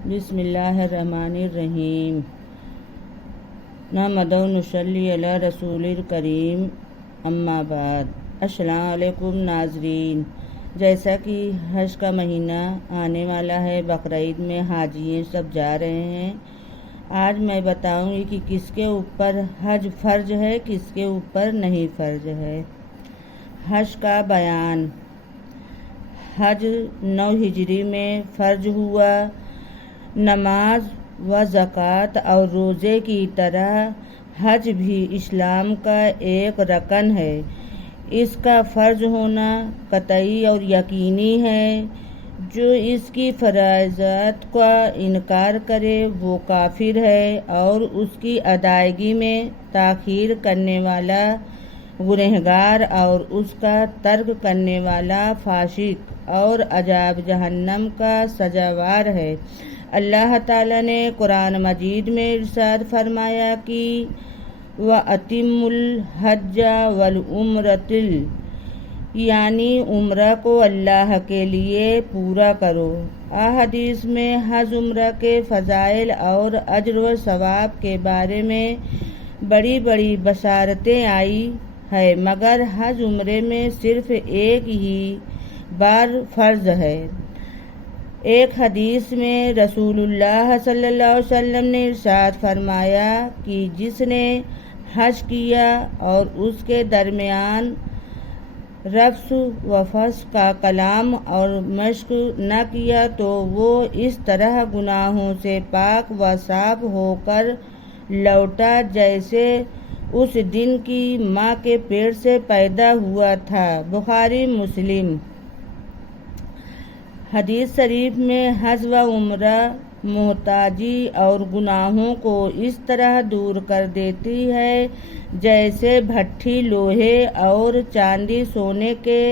بسم اللہ الرحمن الرحیم نحمدہ و نصلی علی رسول الکریم اما بعد۔ السلام علیکم ناظرین، جیسا کہ حج کا مہینہ آنے والا ہے، بقرعید میں حاجی سب جا رہے ہیں۔ آج میں بتاؤں گی کہ کس کے اوپر حج فرض ہے، کس کے اوپر نہیں فرض ہے۔ حج کا بیان۔ حج 9 ہجری میں فرض ہوا۔ نماز و زکوٰۃ اور روزے کی طرح حج بھی اسلام کا ایک رکن ہے۔ اس کا فرض ہونا قطعی اور یقینی ہے۔ جو اس کی فرضیت کا انکار کرے وہ کافر ہے اور اس کی ادائیگی میں تاخیر کرنے والا گنہگار اور اس کا ترک کرنے والا فاسق اور عذاب جہنم کا سزاوار ہے۔ اللہ تعالیٰ نے قرآن مجید میں ارشاد فرمایا کہ وَأَتِمُّوا الْحَجَّ وَالْعُمْرَةَ، یعنی عمرہ کو اللہ کے لیے پورا کرو۔ احادیث میں حج عمرہ کے فضائل اور اجر و ثواب کے بارے میں بڑی بڑی بشارتیں آئی ہیں، مگر حج عمرے میں صرف ایک ہی بار فرض ہے۔ ایک حدیث میں رسول اللہ صلی اللہ علیہ وسلم نے ارشاد فرمایا کہ جس نے حج کیا اور اس کے درمیان رفث و فسق کا کلام اور مشق نہ کیا تو وہ اس طرح گناہوں سے پاک و صاف ہو کر لوٹا جیسے اس دن کی ماں کے پیٹ سے پیدا ہوا تھا۔ بخاری مسلم۔ حدیث شریف میں حج و عمرہ محتاجی اور گناہوں کو اس طرح دور کر دیتی ہے جیسے بھٹی لوہے اور چاندی سونے کے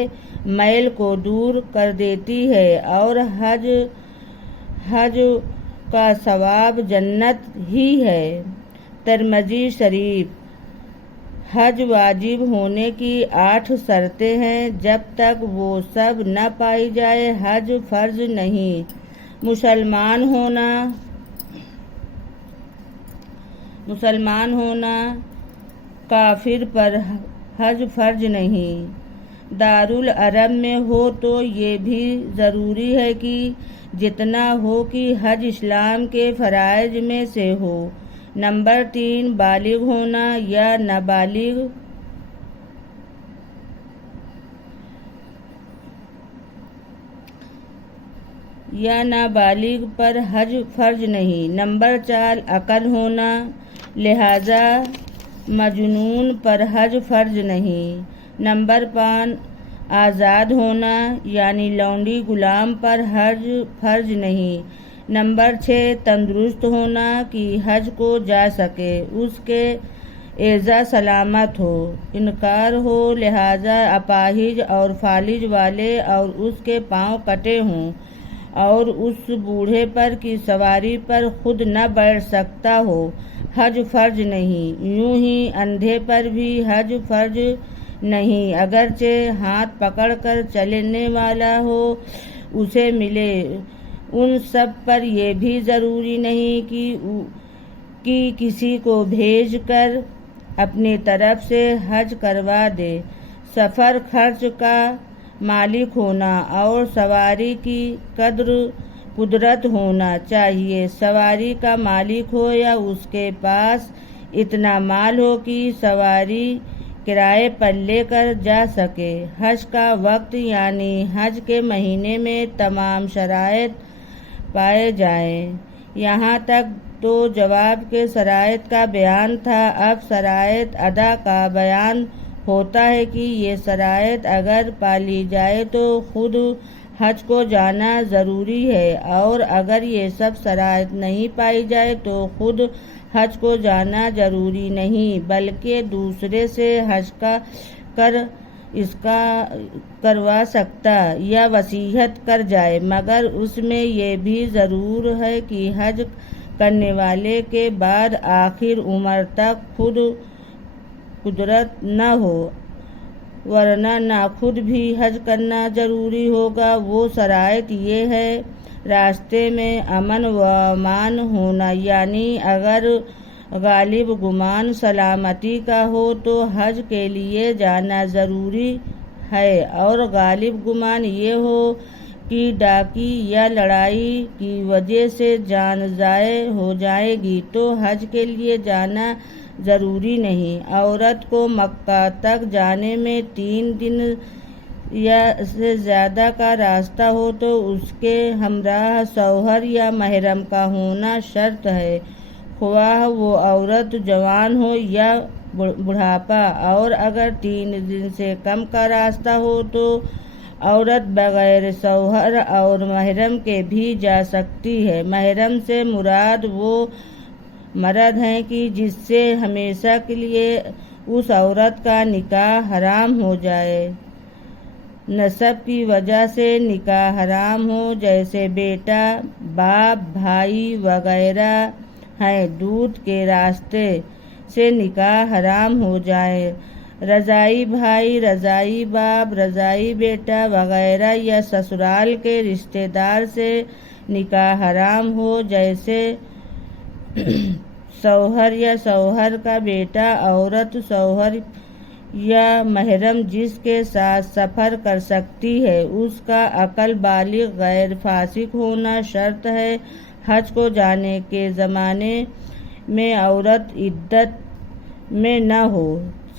میل کو دور کر دیتی ہے، اور حج کا ثواب جنت ہی ہے۔ ترمذی شریف۔ حج واجب ہونے کی 8 شرطیں ہیں، جب تک وہ سب نہ پائی جائے حج فرض نہیں۔ مسلمان ہونا، کافر پر حج فرض نہیں۔ دارالعرب میں ہو تو یہ بھی ضروری ہے کہ جتنا ہو کہ حج اسلام کے فرائض میں سے ہو۔ نمبر 3، بالغ ہونا یا نابالغ پر حج فرض نہیں۔ نمبر 4، عقل ہونا، لہذا مجنون پر حج فرض نہیں۔ نمبر 5، آزاد ہونا، یعنی لونڈی غلام پر حج فرض نہیں۔ نمبر 6، تندرست ہونا کہ حج کو جا سکے، اس کے اعضاء سلامت ہو، انکار ہو، لہذا اپاہج اور فالج والے اور اس کے پاؤں کٹے ہوں، اور اس بوڑھے پر کی سواری پر خود نہ بیٹھ سکتا ہو، حج فرض نہیں۔ یوں ہی اندھے پر بھی حج فرض نہیں، اگرچہ ہاتھ پکڑ کر چلنے والا ہو اسے ملے۔ ان سب پر یہ بھی ضروری نہیں کہ کسی کو بھیج کر اپنی طرف سے حج کروا دے۔ سفر خرچ کا مالک ہونا اور سواری کی قدرت ہونا چاہیے۔ سواری کا مالک ہو یا اس کے پاس اتنا مال ہو کہ سواری کرائے پر لے کر جا سکے۔ حج کا وقت، یعنی حج کے مہینے میں تمام شرائط پائے جائیں۔ یہاں تک تو جواب کے شرائط کا بیان تھا، اب شرائط ادا کا بیان ہوتا ہے کہ یہ شرائط اگر پالی جائے تو خود حج کو جانا ضروری ہے، اور اگر یہ سب شرائط نہیں پائی جائے تو خود حج کو جانا ضروری نہیں، بلکہ دوسرے سے حج کروا سکتا یا وصیت کر جائے، مگر اس میں یہ بھی ضرور ہے کہ حج کرنے والے کے بعد آخر عمر تک خود قدرت نہ ہو، ورنہ نہ خود بھی حج کرنا ضروری ہوگا۔ وہ شرائط یہ ہے: راستے میں امن و امان ہونا، یعنی اگر غالب گمان سلامتی کا ہو تو حج کے لیے جانا ضروری ہے، اور غالب گمان یہ ہو کہ ڈاکے یا لڑائی کی وجہ سے جان ضائع ہو جائے گی تو حج کے لیے جانا ضروری نہیں۔ عورت کو مکہ تک جانے میں 3 دن یا سے زیادہ کا راستہ ہو تو اس کے ہمراہ شوہر یا محرم کا ہونا شرط ہے، خواہ وہ عورت جوان ہو یا بڑھاپا، اور اگر 3 دن سے کم کا راستہ ہو تو عورت بغیر شوہر اور محرم کے بھی جا سکتی ہے۔ محرم سے مراد وہ مرد ہے کہ جس سے ہمیشہ کے لیے اس عورت کا نکاح حرام ہو جائے، نسب کی وجہ سے نکاح حرام ہو، جیسے بیٹا، باپ، بھائی وغیرہ ہیں، دودھ کے راستے سے نکاح حرام ہو جائے، رضاعی بھائی، رضاعی باپ، رضاعی بیٹا وغیرہ، یا سسرال کے رشتہ دار سے نکاح حرام ہو، جیسے شوہر یا شوہر کا بیٹا، عورت شوہر یا محرم جس کے ساتھ سفر کر سکتی ہے اس کا عقل بالغ غیر فاسق ہونا شرط ہے۔ حج کو جانے کے زمانے میں عورت عدت میں نہ ہو،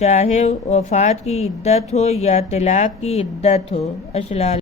چاہے وفات کی عدت ہو یا طلاق کی عدت ہو۔ السلام